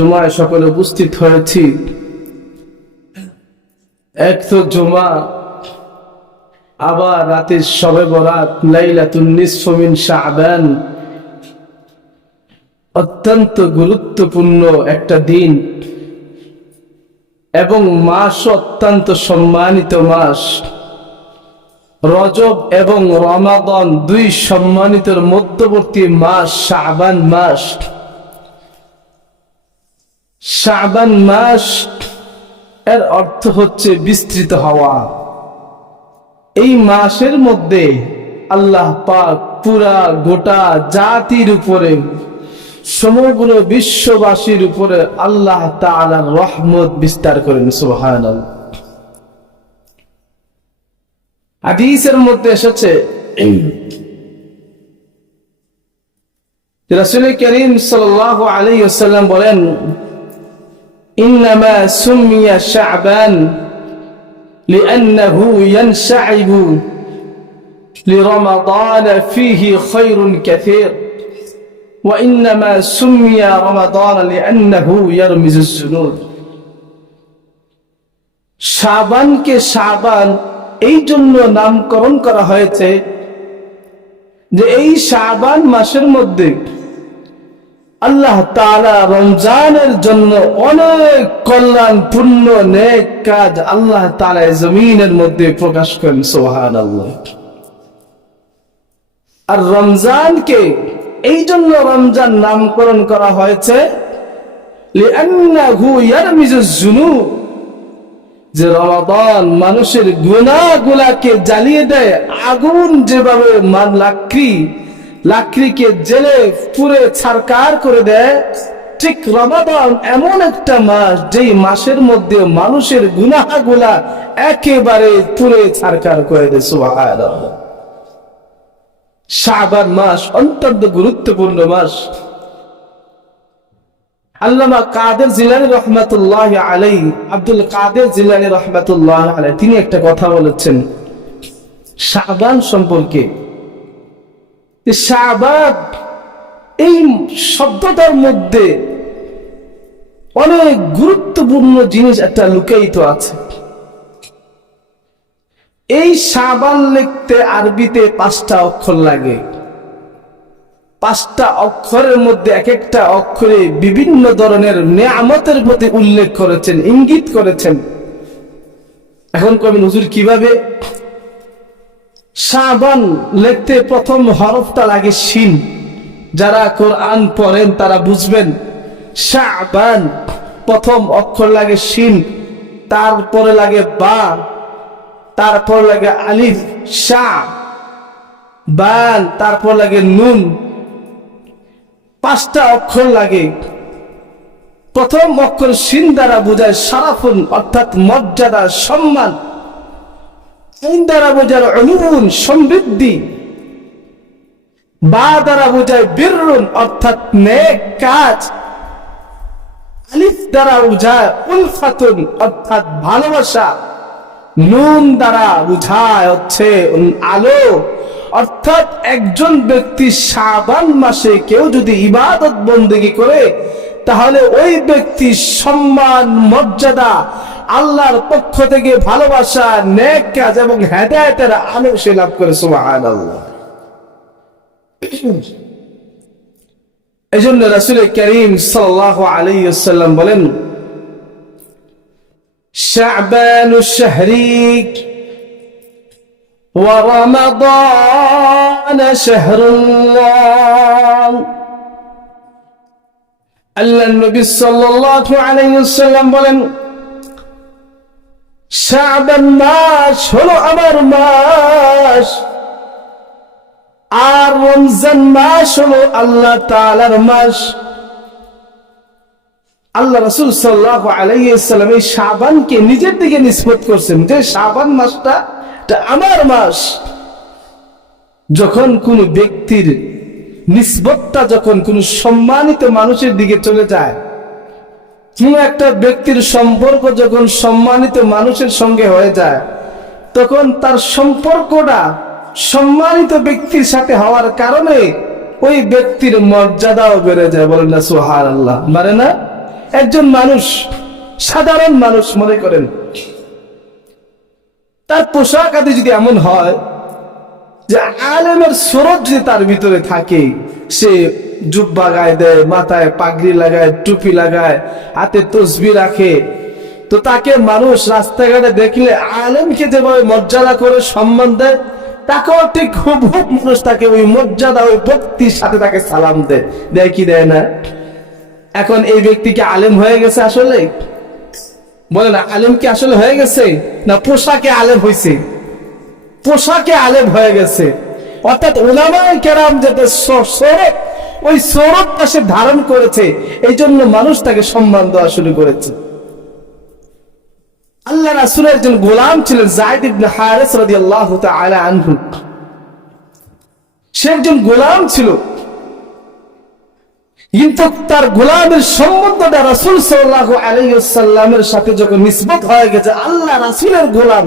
জুমায় সকলে উপস্থিত হয়েছি। এক তো জুমা, আবার রাতের শবে বরাত, লাইলাতুন নিসফু মিন শাবান, অত্যন্ত গুরুত্বপূর্ণ একটা দিন এবং মাস অত্যন্ত সম্মানিত মাস। রজব এবং রমাদান দুই সম্মানিতর মধ্যবর্তী মাস শাবান মাস। শাবান মাস এর অর্থ হচ্ছে বিস্তৃত হওয়া। এই মাসের মধ্যে আল্লাহ পাক পুরা গোটা জাতির উপরে, সমগ্র বিশ্ববাসীর উপরে আল্লাহ তাআলার রহমত বিস্তার করেন। সুবহানাল্লাহ। হাদিসের মধ্যে এসেছে, রাসূল করিম সাল্লাল্লাহু আলাইহি ওয়াসাল্লাম বলেন, ইন্নামা সুমিয়া শাবান লিআন্নাহু ইয়ানশাইবু লিরমাদান ফীহি খায়রুন কাসীর ওয়া ইন্নামা সুমিয়া রমাদান লিআন্নাহু ইয়ারমিজুজ জুনুদ। শাবানকে শাবান এই জন্য নামকরণ করা হয়েছে যে এই শাবান মাসের মধ্যে আল্লাহ তাআলা রমজানের জন্য অনেক কল্যাণ পূর্ণ নেক কাজ আল্লাহ তাআলা জমিনের মধ্যে প্রকাশ করেন। সুবহানাল্লাহ। আর রমজানকে এই জন্য রমজান নামকরণ করা হয়েছে লিআন্নাহু ইয়ারমিজুজ জুনুব, যে রমাদান মানুষের গুনাহগুলোকে জ্বালিয়ে দেয়। আগুন যেভাবে লাকড়িকে জেলে পুড়ে ছারকার করে দেয়, ঠিক রমাদান এমন একটা মাস যেই মাসের মধ্যে মানুষের গুনাহগুলা একেবারে পুড়ে ছারকার করে দেয়। সুবহানাল্লাহ। শাবান মাস অত্যন্ত গুরুত্বপূর্ণ মাস। আল্লামা কাদের জিলানী রহমাতুল্লাহি আলাইহি, আব্দুল কাদের জিলানী রহমাতুল্লাহি আলাইহি, তিনি একটা কথা বলেছেন শাবান সম্পর্কে। শাবান এই শব্দটার মধ্যে অনেক গুরুত্বপূর্ণ জিনিস একটা লুকায়িত আছে। এই শাবান লিখতে আরবিতে 5টা অক্ষর লাগে। 5টা অক্ষরের মধ্যে এক একটা অক্ষরে বিভিন্ন ধরনের নেয়ামতের প্রতি উল্লেখ করেছেন, ইঙ্গিত করেছেন। এখন কবেন হুজুর কিভাবে? শাবান লিখতে প্রথম হরফটা লাগে শিন। যারা কোরআন পড়েন তারা বুঝবেন। শাবান প্রথম অক্ষর লাগে শিন, তারপরে লাগে বা, তারপর লাগে আলিফ, শা, বান, তারপর লাগে নুন। 5টা অক্ষর লাগে। প্রথম অক্ষর শিন দ্বারা বোঝায় শারাফুন, অর্থাৎ মর্যাদা, সম্মান। আইন দ্বারা বোঝায় উলুন, সমৃদ্ধি। বা দ্বারা বোঝায় বিররুন, অর্থাৎ নেক কাজ। আলিফ দ্বারা বোঝায় উলফাতুন, অর্থাৎ ভালোবাসা। নুন দ্বারা বোঝায় হচ্ছে আলো, অর্থাৎ একজন ব্যক্তি শাবান মাসে কেউ যদি ইবাদত বন্দেগী করে তাহলে ওই ব্যক্তির সম্মান, মর্যাদা, আল্লাহর পক্ষ থেকে ভালোবাসা, নেক কাজ এবং হেদায়েতের আলো সে লাভ করে। সুবহানাল্লাহ। এজন্য রাসূল করিম সাল্লাল্লাহু আলাইহি ওয়াসাল্লাম বলেন, শাবানু শাহরি ওয়া রমাদান শাহরুল্লাহ। আল্লাহর নবী সাল্লাল্লাহু আলাইহি ওয়াসাল্লাম বলেন, শাবান মাস হলো আমার মাস, আর রমজান মাস হলো আল্লাহ তাআলার মাস। আল্লাহ রাসূল সাল্লাল্লাহু আলাইহি ওয়াসাল্লাম এই শাবানকে নিজের দিকে নিসবত করছেন যে শাবান মাসটা আমার মাস। যখন কোন ব্যক্তির নিসবতটা যখন কোন সম্মানিত মানুষের দিকে চলে যায়, কোন একটা ব্যক্তির সম্পর্ক যখন সম্মানিত মানুষের সঙ্গে হয়ে যায়, তখন তার সম্পর্কটা সম্মানিত ব্যক্তির সাথে হওয়ার কারণে ওই ব্যক্তির মর্যাদাও বেড়ে যায়। বলেন না সুবহানাল্লাহ? মানে না, একজন মানুষ, সাধারণ মানুষ মনে করেন, তার পোশাক আদি যদি এমন হয় যে আলেমের সুরত যদি তার ভিতরে থাকে, সে জুব্বা গায়ে দেয়, মাথায় পাগড়ি লাগায়, টুপি লাগায়, হাতে তসবিহ রাখে, তো তাকে মানুষ রাস্তাঘাটে দেখলে আলেমকে যেভাবে মর্যাদা করে সম্মান দেয়, তাকেও ঠিক হুবহুব মানুষ তাকে ওই মর্যাদা, ওই ভক্তির সাথে তাকে সালাম দেয়। দেয় কি দেয় না? এখন এই ব্যক্তি কি আলেম হয়ে গেছে আসলে? বলে না, আলেম কি আসলে হয়ে গেছে? না পোশাকে আলেম হয়েছে, পোশাকে আলেম হয়ে গেছে। অর্থাৎ উলামায়ে কেরাম যেটা সরব, ওই সরবটা সে ধারণ করেছে, এই জন্য মানুষ তাকে সম্মান দেওয়া শুরু করেছে। আল্লাহ রাসূলের একজন গোলাম ছিলেন যায়েদ ইবনে হারিস রাদিয়াল্লাহু তাআলা আনহু। সে একজন গোলাম ছিল, কিন্তু তার গোলামের সম্বন্ধটা রাসূল সাল্লাল্লাহু আলাইহি ওয়াসাল্লামের সাথে যখন নিসবত হয়ে গেছে, আল্লাহ রাসূলের গোলাম,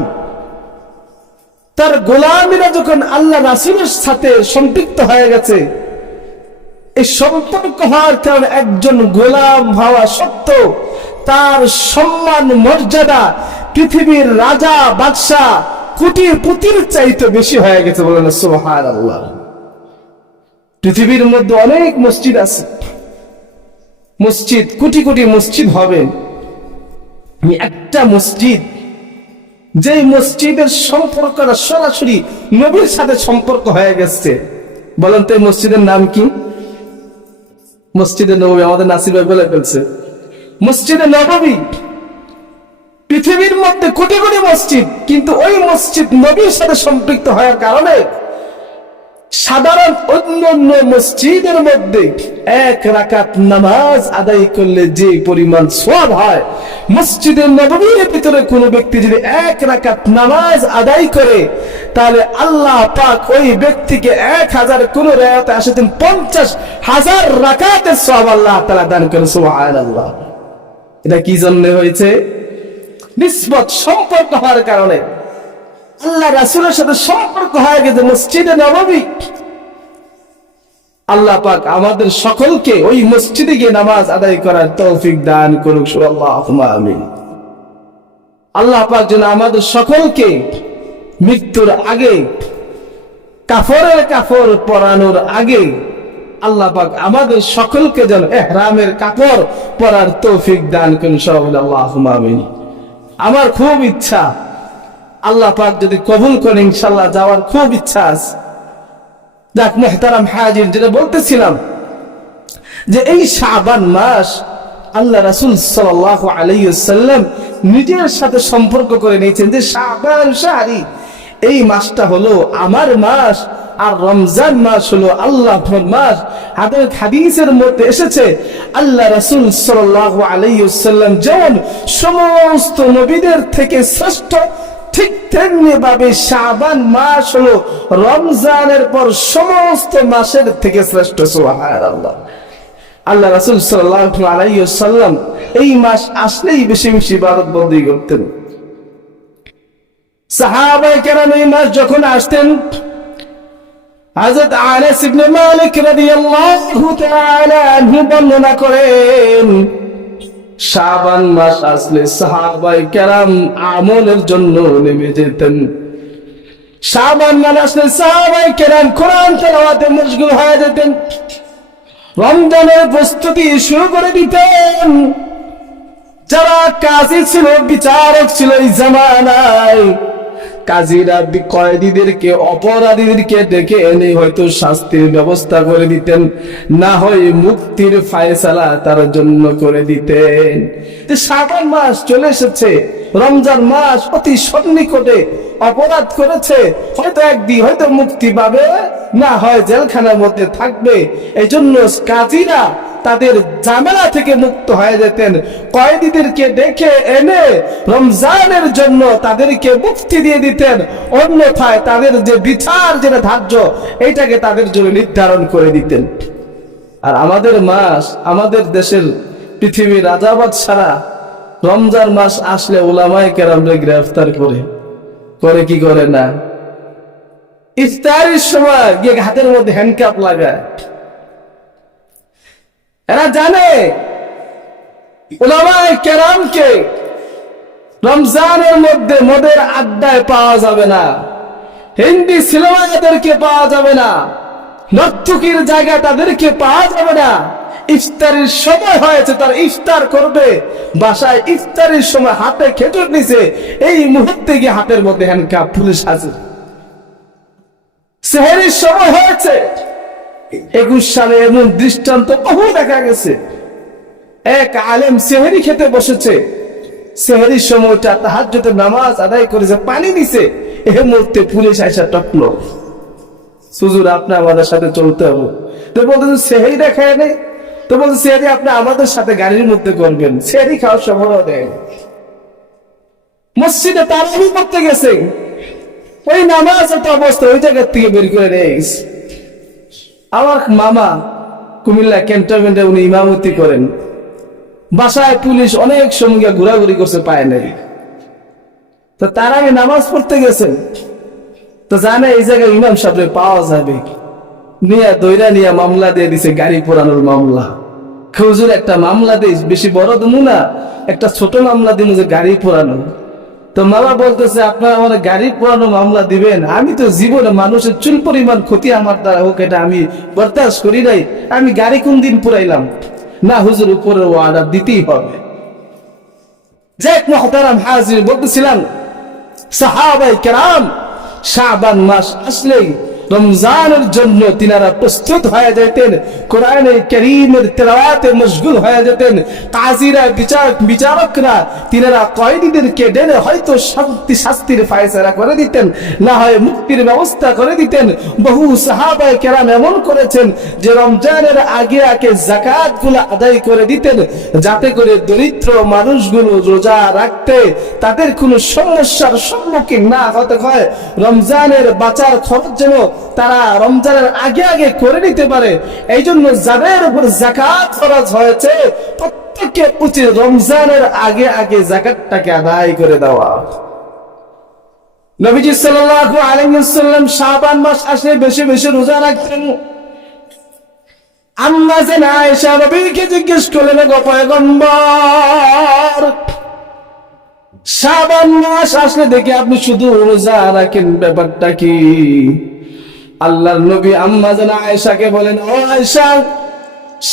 তার গোলামিরা যখন আল্লাহ রাসূলের সাথে সম্পৃক্ত হয়ে গেছে, এই সম্পর্ক হওয়ার কারণে একজন গোলাম হওয়া সত্ত্বেও তার সম্মান মর্যাদা পৃথিবীর রাজা বাদশাহ কোটিপতির চাইতে বেশি হয়ে গেছে। বলেন সুবহানাল্লাহ। পৃথিবীর মধ্যে অনেক মসজিদ আছে, মসজিদ কোটি কোটি মসজিদ হবে, একটা মসজিদ, যে মসজিদের সম্পর্কটা সরাসরি নবীর সাথে সম্পর্ক হয়ে গেছে, বলেন তো এই মসজিদের নাম কি? মসজিদে নববী। আমাদের নাসির ভাই বলে ফেলছে, মসজিদে নববী। পৃথিবীর মধ্যে কোটি কোটি মসজিদ, কিন্তু ওই মসজিদ নবীর সাথে সম্পৃক্ত হওয়ার কারণে সাধারণ অন্যান্য মসজিদের মধ্যে এক রাকাত নামাজ আদায় করলে যে পরিমাণ সওয়াব হয়, মসজিদের নববীর ভিতরে কোনো ব্যক্তি যদি এক রাকাত নামাজ আদায় করে, তাহলে আল্লাহ পাক ওই ব্যক্তিকে 1000 কোন রায়াতে আসেছেন 50,000 রাকাতের সওয়াব আল্লাহ তাআলা দান করেন। সুবহানাল্লাহ। এটা কি জন্য হয়েছে? নিসবত, সম্পর্ক হওয়ার কারণে। আল্লাহ রাসূলের সাথে সম্পর্ক হয়ে গেছে মসজিদে নববী। আল্লাহ পাক আমাদের সকলকে ওই মসজিদে গিয়ে নামাজ আদায় করার তৌফিক দান করুক। আল্লাহুম্মা আমিন। আল্লাহ পাক যেন আমাদের সকলকে মৃত্যুর আগে, কাফরের কাপড় পরানোর আগে, আল্লাহ পাক আমাদের সকলকে যেন ইহরামের কাপড় পরার তৌফিক দান করুন। আল্লাহুম্মা আমিন। আমার খুব ইচ্ছা, আল্লাহ পাক যদি কবুল করেন, ইনশাআল্লাহ যাওয়ার খুব ইচ্ছা আছে। যাক মুহতারাম হাজির, যেটা বলতেছিলাম যে এই শাবান মাস আল্লাহ রাসূল সাল্লাল্লাহু আলাইহি ওয়াসাল্লাম নিজের সাথে সম্পর্ক করে নিয়েছেন যে শাবান শাহরি, এই মাসটা হলো আমার মাস, আর রমজান মাস হলো আল্লাহর মাস। হাদিসের মধ্যে এসেছে আল্লাহ রাসূল সাল্লাল্লাহু আলাইহি ওয়াসাল্লাম যেমন সমস্ত নবীদের থেকে শ্রেষ্ঠ, ঠিক তেমনি ভাবে শাবান মাস হলো রমজানের পর সমস্ত মাসের থেকে শ্রেষ্ঠ। সুবহানাল্লাহ। আল্লাহ রাসূল সাল্লাল্লাহু আলাইহি ওয়াসাল্লাম এই মাস আসলেই বেশি বেশি ইবাদত বন্দেগী করতেন। সাহাবায়ে কেরাম এই মাস যখন আসতেন, হযরত আনাস ইবনে মালিক রাদিয়াল্লাহু তাআলা আনহু বর্ণনা করেন, শাবান মাস আসলে সাহাবায়ে কেরাম আমলের জন্য নেমে যেতেন। শাবান মাস আসলে সাহাবায়ে কেরাম কোরআন তেলাওয়াতে মশগুল হয়ে যেতেন, রমজানের প্রস্তুতি শুরু করে দিতেন। যারা কাজী ছিল, বিচারক ছিল এই জামানায়, কাজীরা কয়েদিদেরকে, অপরাধীদেরকে ডেকে এনে হয়তো শাস্তির ব্যবস্থা করে দিতেন, না হয় মুক্তির ফায়সালা তার জন্য করে দিতেন। যে শাবান মাস চলে এসেছে, রমজান মাস অতি সন্নিকটে, অপরাধ করেছে, হয়তো একদিন হয়তো মুক্তি পাবে, না হয় জেলখানার মধ্যে থাকবে। এই জন্য কাজীরা তাদের ঝামেলা থেকে মুক্ত হয়ে যেতেন, কয়েদিদেরকে ডেকে এনে রমজানের জন্য তাদেরকে মুক্তি দিয়ে দিতেন, অন্যথায় তাদের যে বিচার যেটা ধার্য এটাকে তাদের জন্য নির্ধারণ করে দিতেন। আর আমাদের মাস, আমাদের দেশের পৃথিবীর রাজা বাদশারা রমজান মাস আসলে উলামায়ে কেরামদের গ্রেফতার করে কি করে না? ইফতারের সময় গিয়ে হাতের মধ্যে হ্যান্ডকাপ লাগায়। এরা জানে উলামায়ে কেরামকে রমজানের মধ্যে মদের আড্ডায় পাওয়া যাবে না, হিন্দি সিনেমা এদেরকে পাওয়া যাবে না, নর্তকীর জায়গা তাদেরকে পাওয়া যাবে না। ইফতারের সময় হয়েছে, তার ইফতার করবে বাসায়, ইফতারের সময় হাতে খেজুর নিছে, এই মুহূর্তে গিয়ে হাতের মধ্যে হ্যান্ডকাপ, পুলিশ হাজির। সেহরির সময় হয়েছে, 21 সালে এমন দৃষ্টান্ত বহু দেখা গেছে। এক আলেম সেহরি খেতে বসেছে, সেহরির সময়টা তাহাজ্জুদের নামাজ আদায় করেছে, পানি নিছে, এই মুহূর্তে পুলিশ আইসা টপলো, হুজুর আপনি আমাদের সাথে চলতে হবে। তো বলতেছে সেহরি খায় নেই, তো বলছে সেহরি আপনি আমাদের সাথে গাড়ির মধ্যে করবেন, সেহরি খাওয়ার সময় দেয়। মসজিদে তারাবি করতে গেছে, ওই নামাজ একটা অবস্থা, ওই জায়গার থেকে বের করে নিয়ে গেছে। আমার মামা কুমিল্লা ক্যান্টনমেন্টে উনি ইমামতি করেন, বাসায় পুলিশ অনেক সঙ্গে ঘোরাঘুরি করছে, পায় নাই। তো তার আগে নামাজ পড়তে গেছেন, তো জানে এই জায়গায় ইমাম সাহেব পাওয়া যাবে, নিয়ে দইরা নিয়ে মামলা দিয়ে দিছে, গাড়ি পোড়ানোর মামলা। হুজুর একটা মামলা দিস, বেশি বড় দিমু না, একটা ছোট মামলা দিমু যে গাড়ি পোড়ানো। তো মামা বলতেছে আপনার আমার গাড়ি পোড়ানো মামলা দিবেন, আমি তো জীবনে মানুষের চুল পরিমাণ ক্ষতি আমার দ্বারা হোক এটা আমি বরদাস্ত করি নাই, আমি গাড়ি কোন দিন পুরাইলাম না, হুজুর উপরের অর্ডার দিতেই হবে। যাক মুহতারাম হাজির, বলতেছিলাম সাহাবায়ে কেরাম শাবান মাস আসলেই রমজানের জন্য তিনারা প্রস্তুত হয়ে যেতেন, কোরআনে কারীমের তেলাওয়াতে মশগুল হয়ে যেতেন। কাজীরা বিচারকরা তিনারা কয়েদিদেরকে ডেনে হয়তো শাস্তির ফায়সালা করে দিতেন, না হয় মুক্তির ব্যবস্থা করে দিতেন। বহু সাহাবায়ে কেরাম এমন করেছেন যে রমজানের আগে আগে যাকাতগুলো আদায় করে দিতেন, যাতে করে দরিদ্র মানুষগুলো রোজা রাখতে তাদের কোনো সমস্যার সম্মুখীন না হতে হয়। রমজানের বাঁচার খরচ যেন তারা রমজানের আগে আগে করে নিতে পারে। এই জন্য যাদের উপর যাকাত ফরজ হয়েছে প্রত্যেককে উচিত রমজানের আগে আগে যাকাতটাকে আদায় করে দেওয়া। নবীজি সাল্লাল্লাহু আলাইহি ওয়াসাল্লাম শাবান মাস আসলে বেশি বেশি রোজা রাখতেন। আম্মা জান আয়েশা নবীকে জিজ্ঞেস করলেন, গো পয়গম্বর, শাবান মাস আসলে দেখি আপনি শুধু রোজা রাখেন, ব্যাপারটা কি? আল্লাহর নবী আম্মা জান আয়েশাকে বলেন, ও আয়েশা,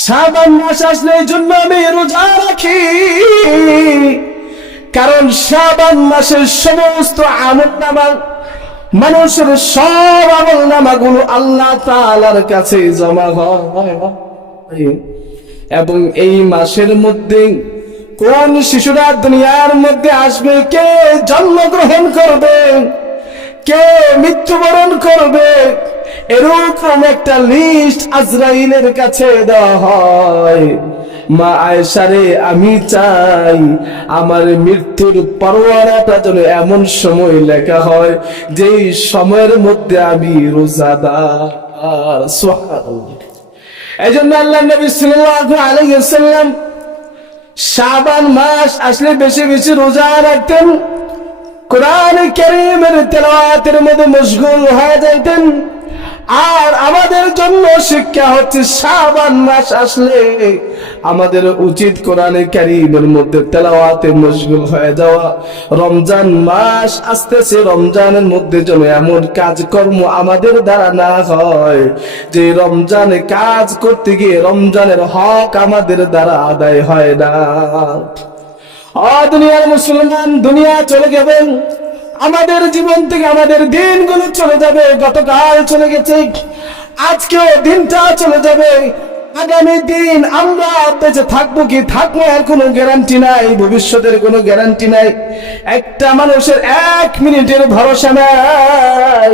শাবান মাস আসলে এই জন্য আমি রোজা রাখি কারণ শাবান মাসের সমস্ত আমলনামা, মানুষের সব আমলনামাগুলো আল্লাহ তাআলার কাছে জমা হয়, এবং এই মাসের মধ্যে কোন শিশুরা দুনিয়ার মধ্যে আসবে, কে জন্মগ্রহণ করবে, কে মৃত্যুবরণ করবে, এরকম একটা লিস্ট আজরাইলের কাছে দেওয়া হয়। মা আয়েশা রে, আমি চাই আমার মৃত্যুর পরোয়ানাটা যেন এমন সময় লেখা হয় যেই সময়ের মধ্যে আমি রোজাদার। সুবহানাল্লাহ। এই জন্য আল্লাহ নবী সাল্লাল্লাহু আলাইহি ওয়াসাল্লাম শাবান মাস আসলে বেশি বেশি রোজা রাখতেন, কোরআন কারীমের তেলাওয়াতের মধ্যে মশগুল হয়ে যাইতেন। আর আমাদের জন্য শিক্ষা হচ্ছে শাবান মাস আসলে আমাদের উচিত কোরআনে কারীমের মধ্যে তেলাওয়াতে মশগুল হয়ে যাওয়া। রমজান মাস আসতেছে, রমজানের মধ্যে যেন এমন কাজকর্ম আমাদের দ্বারা না হয় যে রমজানে কাজ করতে গিয়ে রমজানের হক আমাদের দ্বারা আদায় হয় না। দুনিয়ার মুসলমান, দুনিয়া চলে যাবেন, আমাদের জীবন থেকে আমাদের দিনগুলো চলে যাবে। গতকাল চলে গেছে, আজকেও দিনটা চলে যাবে, আগামী দিন আমরা বেঁচে থাকবো কি থাকবো এর কোনো গ্যারান্টি নাই, ভবিষ্যতের কোনো গ্যারান্টি নাই। একটা মানুষের 1 মিনিটের ভরসা নাই।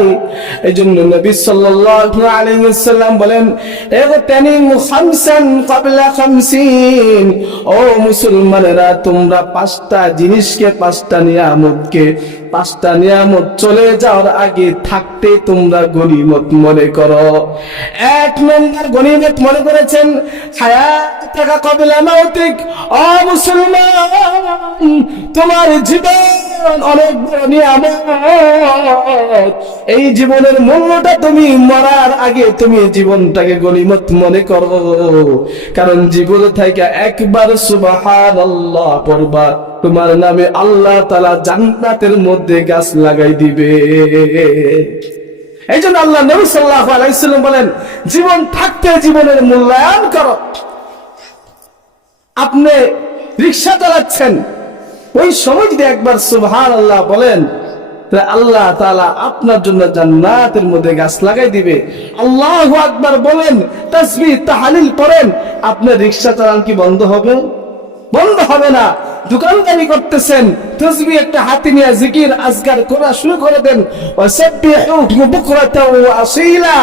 এই জন্য নবী সাল্লাল্লাহু আলাইহি ওয়াসাল্লাম বলেন, ইগতানিম খামসান ক্বাবলা খামসিন, ও মুসলমানেরা তোমরা 5টা জিনিসকে, 5টা নিয়ামতকে, 5টা নিয়ামত চলে যাওয়ার আগে থাকতে তোমরা গনিমত মনে করো। 1 নম্বর গনিমত মনে করেছেন হায়াতাকা ক্বাবলা মাউতিক। ও মুসলমান, তোমার জীবন অনেক বড় নিয়ামত। এই জীবনের মূল্যটা তুমি মরার আগে তুমি জীবনটাকে গনিমত মনে করো, কারণ জীবন থেকে একবার সুবহানাল্লাহ পড়বা, তোমার নামে আল্লাহ তাআলা জান্নাতের মধ্যে গাছ লাগাই দিবে। এই জন্য আল্লাহ নবী সাল্লাল্লাহু আলাইহি ওয়াসাল্লাম বলেন, জীবন থাকতে জীবনের মূল্যায়ন করো। আপনি রিকশা চালাচ্ছেন, ওই সময় যদি একবার সুবহানাল্লাহ বলেন, তাহলে আল্লাহ তাআলা আপনার জন্য জান্নাতের মধ্যে গাছ লাগাই দিবে। আল্লাহু আকবার বলেন, তাসবিহ তাহলিল করেন, আপনার রিকশা চালান কি বন্ধ হবে? বন্ধ হবে না। দোকানদারি করতেছেন, তাসবিহ একটা হাতে নিয়ে জিকির আজকার করা শুরু করে দেন। ওয়াসাব্বিহু বুকরাতাও ওয়া আসীলা,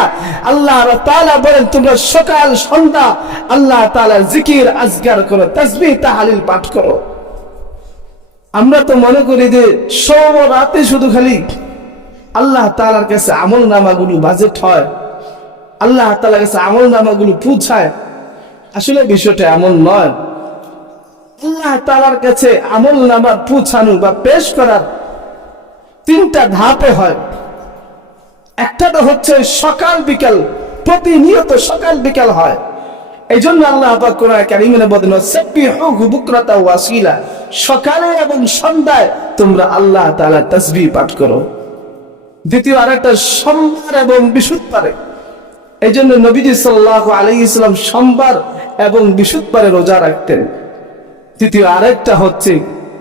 আল্লাহ তাআলা বলেন তোমরা সকাল সন্ধ্যা আল্লাহ তাআলার জিকির আজকার করো, তাসবিহ তাহলিল পাঠ করো। আমরা তো মনে করি যে সব রাতে শুধু খালি আল্লাহ তাআলার কাছে আমল নামাগুলো বাজেট হয়, আল্লাহ তাআলার কাছে আমল নামাগুলো পৌঁছায়। আসলে বিষয়টা এমন নয়। আল্লাহ তাআলার কাছে আমল নামা পৌঁছানো বা পেশ করার তিনটা ধাপে হয়। একটা তো হচ্ছে সকাল বিকাল, প্রতিনিয়ত সকাল বিকাল হয়। এই জন্য আল্লাহ পাক কোরআন কারীমে বলেন, সাব্বিহু বুকরাতা ওয়া আসীলা, সকালে এবং সন্ধ্যায় তোমরা আল্লাহ তাআলার তাসবিহ পাঠ করো। দ্বিতীয় আরেকটা সোমবার এবং বৃহস্পতিবারে, এই জন্য নবীজি সাল্লাল্লাহু আলাইহি ওয়াসাল্লাম সোমবার এবং বৃহস্পতিবারে রোজা রাখতেন। তৃতীয় আরেকটা হচ্ছে,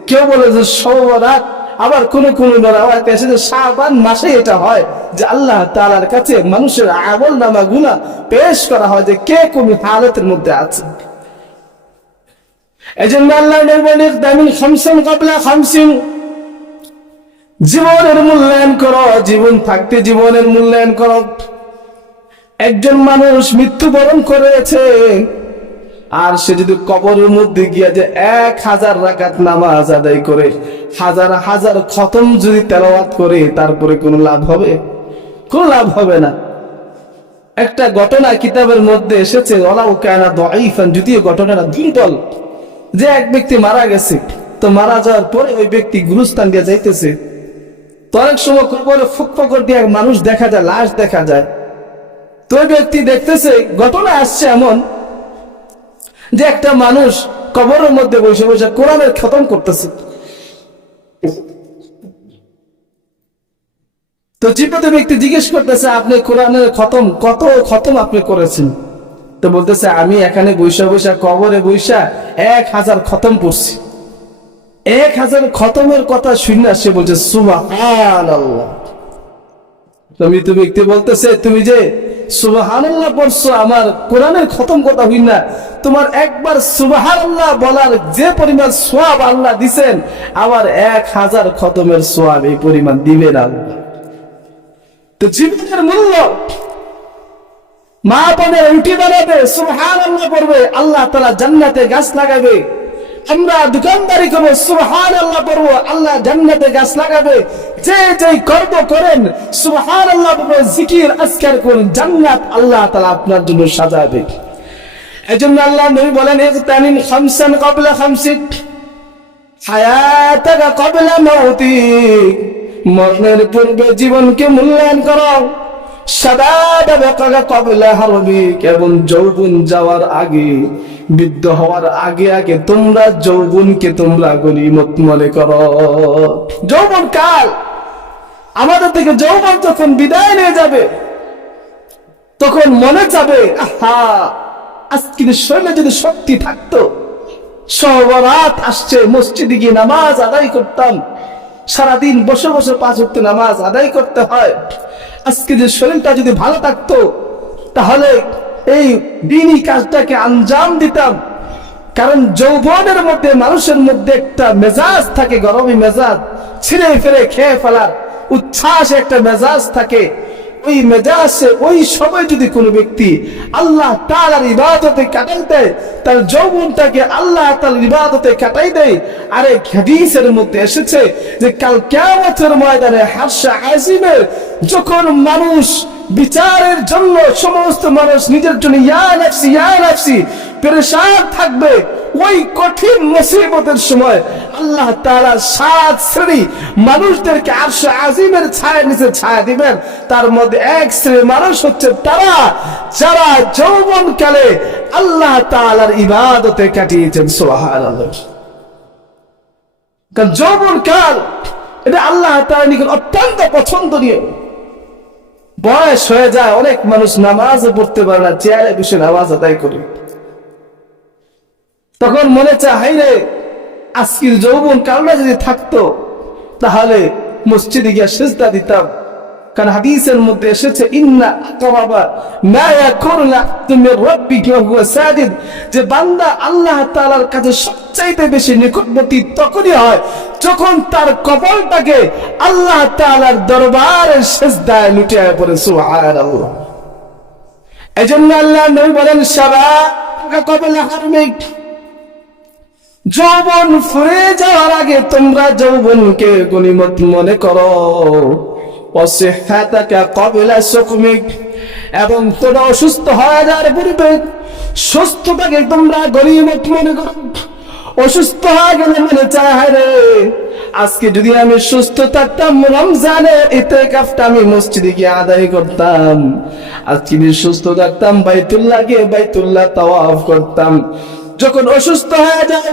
কেউ বলে যে সওরাত, আবার কোন কোন রাওয়ায়াতে এসেছে যে শাবান মাসে এটা হয় যে আল্লাহ তাআলার কাছে মানুষের আমল নামাগুলো পেশ করা হয় যে কে কোন হালতের মধ্যে আছে। এজন্য আল্লাহ বলেন, দামিন খামসান ক্বাবলা খামসিন, জীবনের মূল্যায়ন করো, জীবন থাকতে জীবনের মূল্যায়ন করো। একজন মানুষ মৃত্যুবরণ করেছে, আর সে যদি কবরের মধ্যে গিয়া যে 1000 রাকাত নামাজ আদায় করে, হাজার হাজার খতম যদি তেলাওয়াত করে, তারপরে কোনো লাভ হবে? কোনো লাভ হবে না। একটা ঘটনা কিতাবের মধ্যে এসেছে, ওয়ালাউ কানা দাঈফান, যদিও ঘটনাটা দুর্বল, যে এক ব্যক্তি মারা গেছে, তো মারা যাওয়ার পরে ওই ব্যক্তি গুরুস্থান দিয়ে যাইতেছে, তো অনেক সময় কবরে ফুকফকর দিয়ে মানুষ দেখা যায়, লাশ দেখা যায়। তো ওই ব্যক্তি দেখতেছে ঘটনা আসছে এমন যে একটা মানুষ কবরের মধ্যে বসে বসে কোরআনের খতম করতেছে। তো জীবিত ব্যক্তি জিজ্ঞেস করতেছে, আপনি কোরআনের খতম কত খতম আপনি করেছেন? তো বলতেছে, আমি এখানে বৈশা বৈশা কবরে বৈশা 1000 খতম পড়ছি। 1000 খতমের কথা শুনে সে বলছে সুবহানাল্লাহ। তো মৃত ব্যক্তি বলতেছে, তুমি যে সুবহানাল্লাহ পড়ছো, আমার কোরআনের খতম কথা হই না, তোমার একবার সুবহানাল্লাহ বলার যে পরিমাণ সওয়াব আল্লাহ দিবেন, আমার 1000 খতমের সওয়াব এই পরিমাণ দিবেন আল্লাহ। তো জীবনের মূল্য, মা বোনের রুটি বানাবে, সুবহানাল্লাহ পড়বে, আল্লাহ তাআলা জান্নাতে গাছ লাগাবে। আমরা দোকানদারি করবো, সুবহানাল্লাহ পড়বো, আল্লাহ জান্নাতে গাছ লাগাবে। যে যে কর্ম করেন সুবহানাল্লাহ পড়বে, জিকির আজকার করুন, জান্নাত আল্লাহ তাআলা আপনার জন্য সাজাবে। এজন্য আল্লাহ নবী বলেন, ইগতানিম খামসান ক্বাবলা খামসিন, হায়াতাকা ক্বাবলা মাউতিক, মরণের পূর্বে জীবনকে মূল্যায়ন করো। শাবাবাকা ক্বাবলা হারবিক, এবং যৌবন যাওয়ার আগে, বৃদ্ধ হওয়ার আগে আগে তোমরা যৌবনকে তোমরা গনিমত মনে করো। যৌবন কাল, আমাদের থেকে যৌবন যখন বিদায় নিয়ে যাবে, তখন মনে যাবে, আহা আজকে শরীরে যদি শক্তি থাকতো, সওরাত আসছে, মসজিদে গিয়ে নামাজ আদায় করতাম, সারাদিন বসে বসে 5 ওয়াক্ত নামাজ আদায় করতে হয়। আজকে যে শরীরটা যদি ভালো থাকতো, তাহলে এই দ্বীনি কাজটাকে আঞ্জাম দিতাম। কারণ যৌবনের মধ্যে মানুষের মধ্যে একটা মেজাজ থাকে, গরমী মেজাজ, ছিঁড়ে ফেরে খেয়ে ফেলার উচ্ছ্বাস একটা মেজাজ থাকে। ওই মেজাজে ওই সময় যদি কোনো ব্যক্তি আল্লাহ তাআলার ইবাদতে কাটাই দেয়, তার যৌবনটাকে আল্লাহ তাআলার ইবাদতে কাটাই দেয়। আরে হাদিসের মধ্যে এসেছে যে কাল কিয়ামতের ময়দানে হাসা আজিমে যখন মানুষ বিচারের জন্য সমস্ত মানুষ নিজের জন্য ইয়া নাফসি পেরেশান থাকবে, ওই কঠিন মুসিবতের সময় আল্লাহ তাআলা 7 শ্রেণী মানুষদেরকে আরশে আজিমের ছায়ার নিচে ছায়া দিবেন। তার মধ্যে এক শ্রেণীর মানুষ হচ্ছে তারা যারা যৌবনকালে আল্লাহ তাআলার ইবাদতে কাটিয়েছেন। সুবহানাল্লাহ। কারণ যৌবনকাল এটা আল্লাহ তাআলার নিকট অত্যন্ত পছন্দনীয়। বয়স হয়ে যায়, অনেক মানুষ নামাজও পড়তে পারে না, চেয়ারে বসে নামাজ আদায় করে। তখন মনে চায়, হাই রে, আজকের যৌবন কালটা যদি থাকতো তাহলে মসজিদে গিয়ে সিজদা দিতাম। কারণ হাদিসের মধ্যে এসেছে, ইন্না আকরাবা মা ইয়াকুনু আল-আবদু মির রাব্বিহি ওয়া হুয়া সাজিদ, যে বান্দা আল্লাহ তাআলার কাছে সবচাইতে বেশি নিকটবর্তী তখনই হয় যখন তার কপালটাকে আল্লাহ তাআলার দরবারে সিজদায় লুটিয়ে পড়ে। সুবহানাল্লাহ। এজন্য আল্লাহ নবী বলেন, শাবাকা ক্বাবলা হারমিক, যৌবন ফুরিয়ে যাওয়ার আগে তোমরা যৌবনকে গনিমত মনে করো। ওয়াসিহহাতাকা ক্বাবলা সুকমিক, এবং তোমরা অসুস্থ হয়ে যাওয়ার পূর্বে সুস্থতাকে তোমরা গনিমত মনে করো। অসুস্থ হয়ে গেলে মনে চায়, হায় রে, আজকে যদি আমি সুস্থ থাকতাম রমজানের ইতিকাফটা আমি মসজিদে গিয়ে আদায় করতাম, আজকে যদি সুস্থ থাকতাম বাইতুল্লাহ তাওয়াফ করতাম। যখন অসুস্থ হয়ে যায়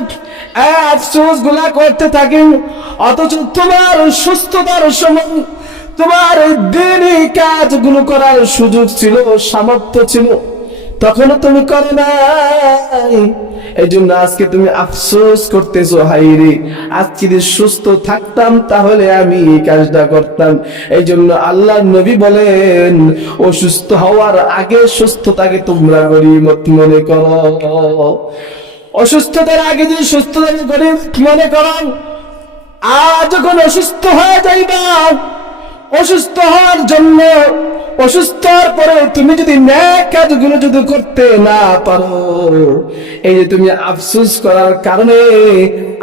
আফসোস গুলা করতে থাকেন, অথচ তোমার সুস্থতার সময় তোমার দিনই কাজগুলো করার সুযোগ ছিল, সামর্থ্য ছিল, তখনও তুমি করো নাই। এই জন্য আজকে তুমি আফসোস করতেছো, হাইরে, আজকে যদি সুস্থ থাকতাম তাহলে আমি এই কাজটা করতাম। এই জন্য আল্লাহ নবী বলেন, অসুস্থ হওয়ার আগে সুস্থতাকে তোমরা গনিমত মনে করো। অসুস্থতার আগে যদি সুস্থতাকে গনিমত মনে করো, আর যখন অসুস্থ হয়ে যাইবা, অসুস্থ হওয়ার জন্য, অসুস্থ হওয়ার পরে তুমি যদি নেক কাজগুলো যদি করতে না পারো, এই যে তুমি আফসোস করার কারণে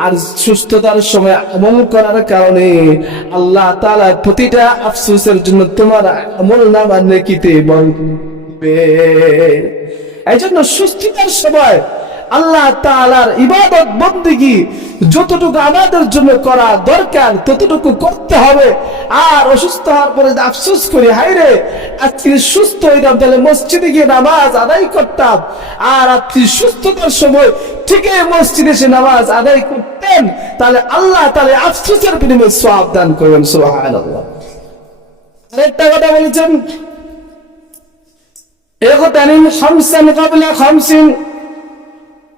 আর সুস্থতার সময় আমল করার কারণে আল্লাহ তাআলা প্রতিটা আফসোসের জন্য তোমার আমল নামা নেকিতে বলবে। এই জন্য সুস্থতার সময় আল্লাহ তাআলার ইবাদত বন্দেগী যতটুকু আমাদের জন্য করা দরকার ততটুকু করতে হবে। আর অসুস্থ হওয়ার পরে আফসোস করি, হায়রে, আজকে সুস্থ হইতাম তাহলে মসজিদে গিয়ে নামাজ আদায় করতাম, আর আপনি সুস্থতার সময় ঠিকই মসজিদে এসে নামাজ আদায় করতেন, তাহলে আল্লাহ তাআলা আফসোসের বিনিময়ে সওয়াব দান করবেন। সুবহানাল্লাহ। আরেকটা কথা বলেছেন, ইগতানিম খামসান ক্বাবলা খামসিন,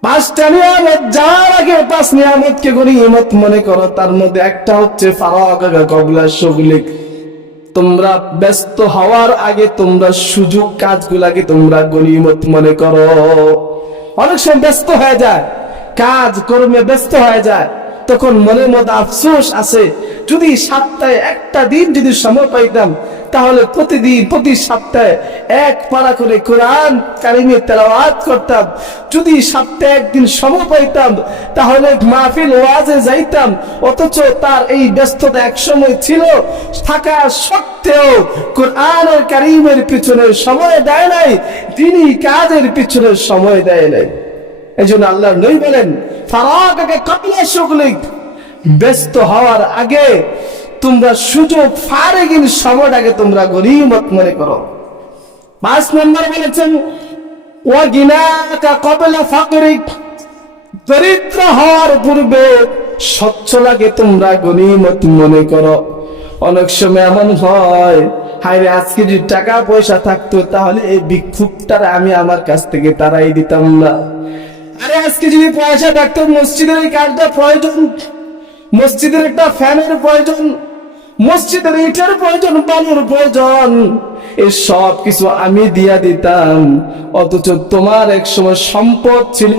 5টা নিয়ামত যাওয়ার আগে 5 নিয়ামতকে গনিমত মনে করো। তার মধ্যে একটা হচ্ছে ফারাগাকা ক্বাবলা শুগলিক, তোমরা ব্যস্ত হওয়ার আগে তোমরা সুযোগ কাজগুলাকে তোমরা গনিমত মনে করো। অনেক সময় ব্যস্ত হয়ে যায়, কাজ কর্মে ব্যস্ত হয়ে যায়, তখন মনের মধ্যে আফসোস আছে, যদি সপ্তাহে একটা দিন যদি সময় পাইতাম তাহলে প্রতিদিন প্রতি সপ্তাহে 1 পারা করে কোরআন কারিমে তেলাওয়াত করতাম, যদি সপ্তাহে একদিন সময় পাইতাম তাহলে মাহফিল ওয়াজে যাইতাম। অথচ তার এই ব্যস্ততা এক সময় ছিল, থাকা সত্ত্বেও কোরআনের কারিমের পিছনে সময় দেয় নাই, দিনই কাজের পিছনে সময় দেয় নাই। এই জন্য আল্লাহ নবী বলেন, ফারাগাকা ক্বাবলা শুগলিক, ব্যস্ত হওয়ার আগে তোমরা সুযোগ ফারেগিন সময়টাকে তোমরা গনিমত মনে করো। 5 নম্বর বলেছেন, ওয়া গিনাকা ক্বাবলা ফাকরিক, দরিদ্র হওয়ার পূর্বে সচ্ছলতাকে তোমরা গনিমত মনে করো। অনেক সময় এমন হয়, হায়রে, আজকে যদি টাকা পয়সা থাকতো তাহলে এই ভিক্ষুকটার আমি আমার কাছ থেকে তাড়াই দিতাম না। আরে, আজকে যদি পয়সা থাকতো মসজিদের এই কাজটা প্রয়োজন, মসজিদের একটা ফ্যানের প্রয়োজন, মসজিদের ইটের প্রয়োজন, বালুর প্রয়োজন, এই সব কিছু আমি দিয়া দিতাম। অথচ তোমার এক সময় সম্পদ ছিল,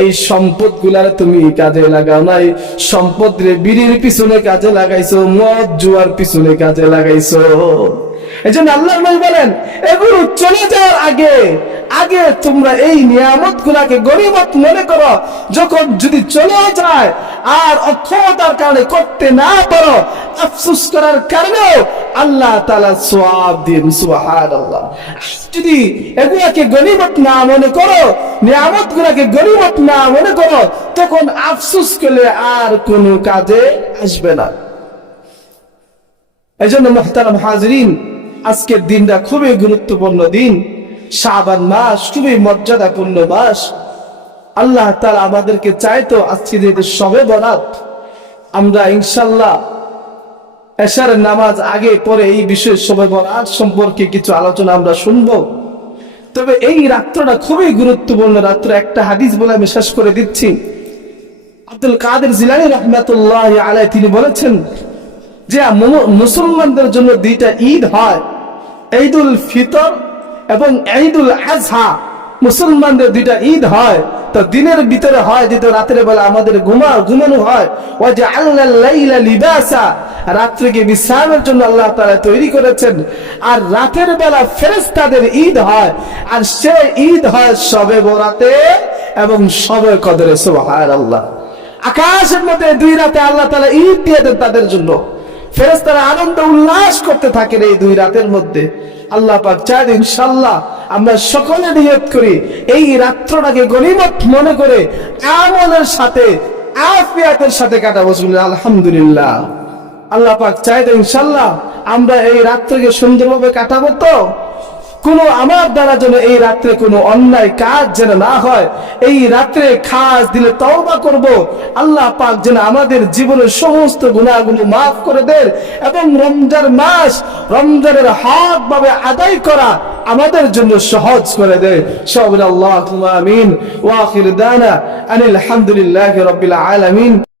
এই সম্পদ গুলার তুমি কাজে লাগাও নাই, সম্পদ রে বিড়ির পিছনে কাজে লাগাইছো, মদ জুয়ার পিছনে কাজে লাগাইছো। এই জন্য আল্লাহ নবী বলেন, এগুলো চলে যাওয়ার আগে আগে তোমরা এই নিয়ামত গুলাকে গনিমত মনে করো। যখন যদি চলে যায় আর অক্ষমতার কারণে করতে না পারো, আফসোস করার কারণেও আল্লাহ তাআলা সওয়াব দিন। সুবহানাল্লাহ। যদি এগুলাকে গনিমত না মনে করো, নিয়ামত গুলাকে গনিমত না মনে করো, তখন আফসোস করলে আর কোনো কাজে আসবে না। এজন্য মুহতারাম হাজিরিন, আজকের দিনটা খুবই গুরুত্বপূর্ণ দিন। শাবান মাস খুবই মর্যাদাপূর্ণ মাস। আল্লাহ তাআলা আমাদেরকে চাইতো আজকে যেহেতু শবে বরাত, আমরা ইনশাআল্লাহ এশার নামাজ আগে পরে এই বিষয়ে শবে বরাত সম্পর্কে কিছু আলোচনা আমরা শুনবো। তবে এই রাত্রটা খুবই গুরুত্বপূর্ণ রাত্র। একটা হাদিস বলে আমি শেষ করে দিচ্ছি। আব্দুল কাদের জিলানী রাহমাতুল্লাহি আলাইহি তিনি বলেছেন যে মুসলমানদের জন্য দুইটা ঈদ হয়, ঈদুল ফিতর এবং ঈদুল আজহা। মুসলমানদের দুইটা ঈদ হয়, তো দিনের ভিতরে হয় যেহেতু রাতের বেলা আমাদের ঘুমানো হয়। ওয়াজআলনা লাইলা লিবাসা, রাত্রিকে বিশ্রামের জন্য আল্লাহ তাআলা তৈরি করেছেন। আর রাতের বেলা ফেরেশতাদের ঈদ হয়, আর সে ঈদ হয় শবে বরাতে এবং শবে কদরে। সুবহানাল্লাহ। আকাশের মধ্যে দুই রাতে আল্লাহ তাআলা ঈদ দিয়ে দেন তাদের জন্য। ফেরেশতারা আনন্দ উল্লাস করতে থাকেন এই দুই রাতের মধ্যে। আল্লাহ পাক চায় ইনশাআল্লাহ আমরা সকলে নিয়ত করি এই রাত্রটাকে গনিমত মনে করে আমলের সাথে আফিয়াতের সাথে কাটাবো। আলহামদুলিল্লাহ। আল্লাহ পাক চায় ইনশাআল্লাহ আমরা এই রাত্রকে সুন্দরভাবে কাটাবো। তো কোনো আমার দ্বারা যেন এই রাত্রে কোনো অন্যায় কাজ যেন না হয়। এই রাত্রে খাস দিলে তওবা করব। আল্লাহ পাক যেন আমাদের জীবনের সমস্ত গুনাহগুলো মাফ করে দেন এবং রমজান মাস, রমজানের হক ভাবে আদায় করা আমাদের জন্য সহজ করে দেয়। সবাই আল্লাহুম্মা আমিন। ওয়া আখির দানা আনিল হামদুলিল্লাহি রাব্বিল আলামিন।